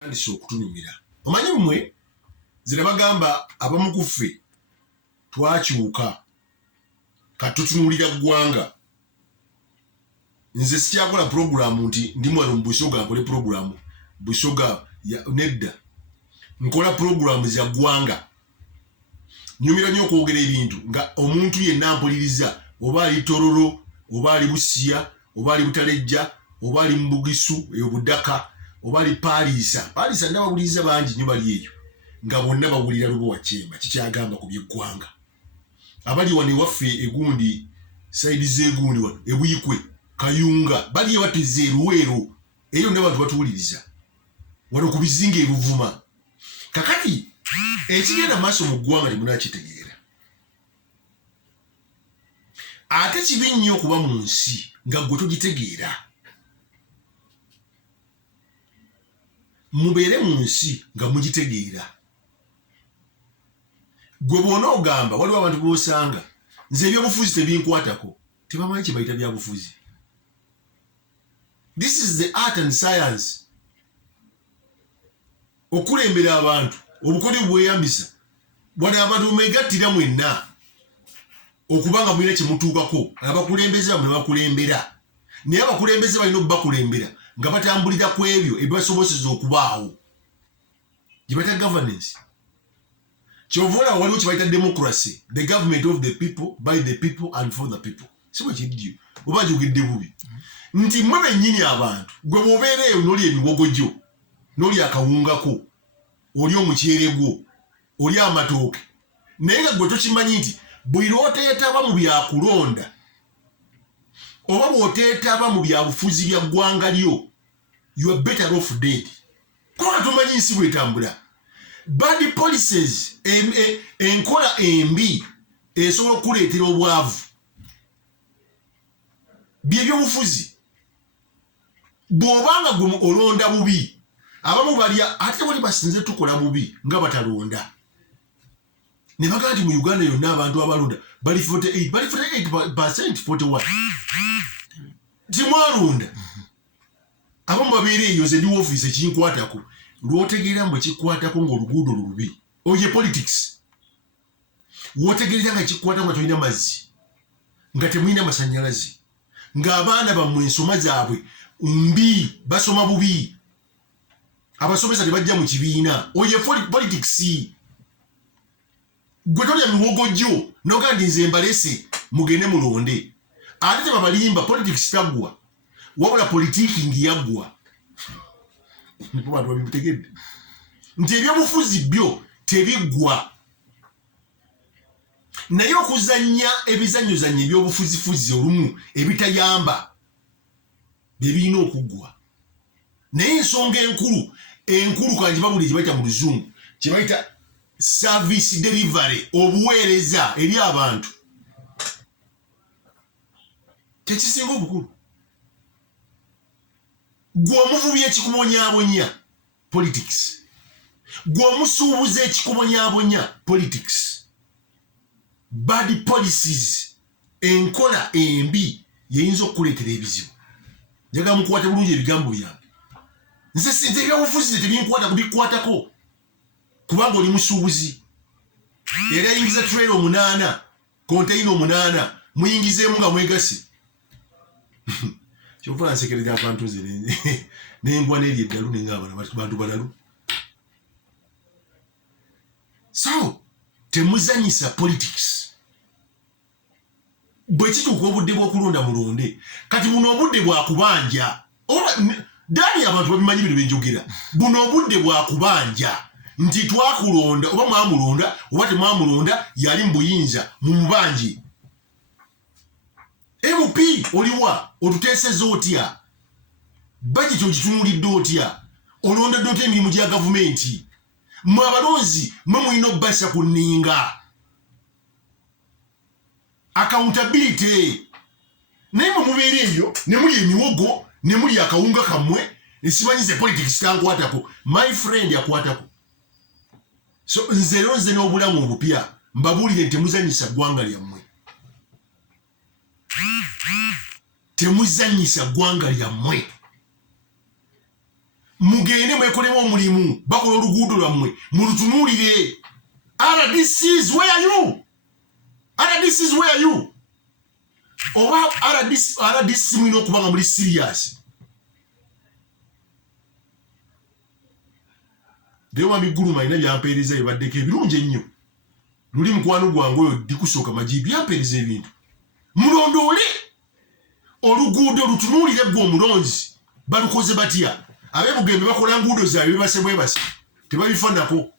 andise okutunumira omanyi mmwe zire bagamba abamu kuffe twakyuka katutunulira ggwanga. Nze sikyakola programu nti ndi mwano mu Busoga nkole programu Busoga ya nedda, nkola programu za ggwanga. Nyumira nnyo okwogera ebintu nga omuntu yenna mpuliriza, oba ali Tororo, oba ali Busiya, oba ali Butalejja, oba ali Mbugisu ey'Obudaka, oba ali Palisa ndabawuliriza bangi nnyo bali eyo nga bonna bawulira Lubo wa Kyemba kikyagamba ku by'eggwanga. Abali wano ewaffe egundi saidi z'egundi wano Ebuyikwe Kayunga bali ebateze Luweero eyo n'abantu batuwuliriza wano ku bizinga e Buvuma. Kakati ekigenda maaso mu ggwanga temunakitegeera. Ate kibi nnyo okuba mu nsi nga gwe togitegeera. Mubeere mu nsi nga mugitegeera. Gwe bw'ona ogamba waliwo abantu b'osanga nze ebyobufuzi tebinkwatako, tebamanyi kye bayita byabufuzi. This is the art and science. Okulembera abantu obukole bweyambisa bwana abantu mwegattira mwenna okubanga mulina kyemutuukako. Abakulembeze bamwe bakulembera naye abakulembeze balina okubakulembera nga batambulira ku ebyo ebibasoboseza okubaawo gye bayita governance. Kyova waliwo kye bayita democracy, the government of the people, by the people and for the people. Si bwe kiddiyo oba njogedde bubi nti mmwe bennyini abantu gwe bw'obeera eyo n'oli emiwogo gyo, n'oli akawungako, oli omukyere gwo, oli amatooke, naye nga gwe tokimanyi nti buli lw'oteetaba mu byakulonda oba bw'oteetaba mu byabufuzi bya ggwanga lyo, you are better off dead. Kuba tomanyi nsi bw'etambula. Bad policies, enkola embi esobola okuleetera obwavu by'ebyobufuzi. Bw'obanga gwe olonda bubi, abamu balya ate bali basinze tukola bubi nga batalonda. Ne bagamba nti mu Uganda yonna abantu abalonda bali 48%, 41 timwalonda. Abamu babeera eyo ze ndi woofiisi ekinkwatako lw'otegeera mbu ekikwatako ng'oluguudo lulubi oye politics. W'otegeera nga ekikwatako nga tolina mazzi, nga temulina masannyalaze, ng'abaana bammwe ensoma zaabwe mbi, basoma bubi, abasomesa tebajja mu kibiina, oye politics. Gwe tolya miwogo gyo n'ogamba nti nze mbalese mugende mulonde. Ate tebabalimba politics taggwa wabula politiking yaggwa. Nipo bantu babitegedde nti ebyobufuzi byo tebiggwa, naye okuzannya ebizanyozanyo ebyobufuzifuzi olumu ebitayamba bye birina okuggwa. Naye ensonga enkulu kanji babuli gye bayita mu Luzungu kye bayita service delivery, obuweereza eri abantu tekisinga obukulu. Gwe omuvubi ekikubonyaabonya politics, gwe omusuubuzi ekikubonyaabonya politics. Bad policies, enkola embi yeyinza okukuleetera ebizibu. Njagala mukwate bulungi ebigambo byange. Nze sinze ebyobufuzi tebinkwata kubikwatako kubanga oli musuubuzi. Era ayingiza trailer 8, container 8, muyingizeemu nga mwegasi. Kyova nsekereza abantu nze n'embwa n'eri eddalu n'engamba bantu balalu. So temuzanyisa politics. Bwe kituuka obudde bw'okulonda mulonde. Kati buno obudde bwakubanja. Dani abantu babimanyi bino benjogera. Buno obudde bwakubanja nti twakulonda oba mwamulonda oba temwamulonda yali mu buyinza mu mubanji. MP oliwa otuteeseza otya? Budget ogitunuulidde otya? Olondedde otya emirimu gya gavumenti? Mmwe abalonzi mwe mulina obbasa ku nninga. Accountability. Naye mwe mubeera eyo ne muli emiwogo ne muli akawunga kammwe nesimanyize politics tankwatako. My friend yakwatako. So nze n'obulamu obupya mbabuulire nti temuzanyisa ggwanga lyammwe. Temuzanyisa ggwanga lyammwe. mugende mwekolemu omulimu bakola oluguudo lwammwe mulutunuulire. RDC is where are you? RDC is where are you? Oba RDC mwino okubanga muli serious. Dewa miguluma ina byampeereza ebaddeko ebirungi ennyo. Luli mukwano gwange oyo dikusooka majibu byampeereza ebintu. Mulondoole oluguudo lutunuulire gwe omulonzi balukoze batya. Abeebugembe bakola nguudo zaabwe bebase bwebase tebabifanako.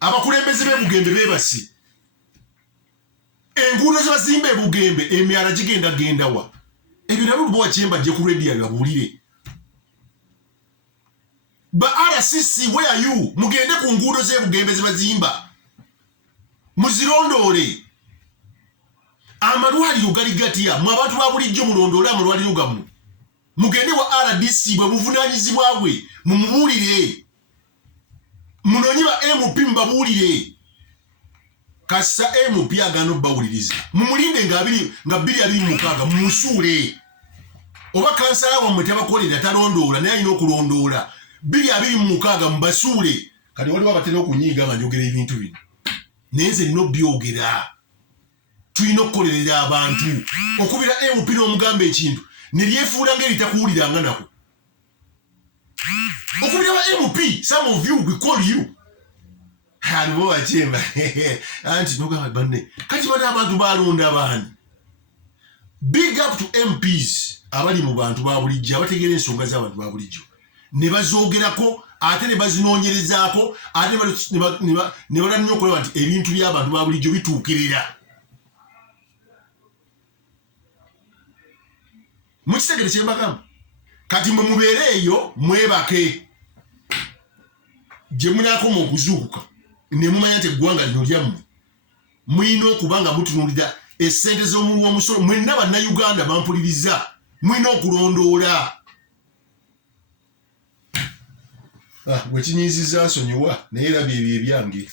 Abakulembeze b'ebugembe beebasi. Enguudo ze bazimba ebugembe emyala gigenda wa. Ebyo nabyo lubowa kyemba gye ku radio babuulire. Ba RCC where are you? Mugende ku nguudo z'ebugembe ze bazimba. Muzirondoole. Amalwaliro gali gatya mu abantu ba bulijjo mulondoole amalwaliro gammwe. Mugende wa RDC bwe buvunaanyizibwa bwe mumubuulire. Munoonyi ba MP mbabuulire. Kasa MP agano bawuliriza. Mumulinde nga 226 mumusuule. Oba kansala wammwe tebakolera talondoola naye alina okulondoola. 226 mubasuule. Kati waliwo abatera okunyiiga nga njogera ebintu bino. Naye nze nina byogera. Tulina okukolerera abantu. Okubira MP n'omugamba ekintu nelyefuula ng'eritakuwuliranga nako. Okubira ba MP, some of you we call you. Halibo wachemba. Anti nogamba banne. Kati bana abantu balonda baani. Big up to MPs abali mu bantu ba bulijjo abategeera ensonga z'abantu ba bulijjo. Ne bazoogerako ate ne bazinoonyerezaako ate ne balannyo okulaba nti ebintu by'abantu ba bulijjo bituukirira. Mukitegere kye mbagamba. Kati mwe mubeere eyo mwebake. Gye munaakoma okuzuukuka ne mumanya nti eggwanga lino lyammwe. Mulina okuba nga mutunuulira essente z'omuwi w'omusolo. Mwenna bannayuganda bampuliriza. Mulina okulondoola. Bwe kinyiizizza nsonyiwa naye era byebyo ebyange.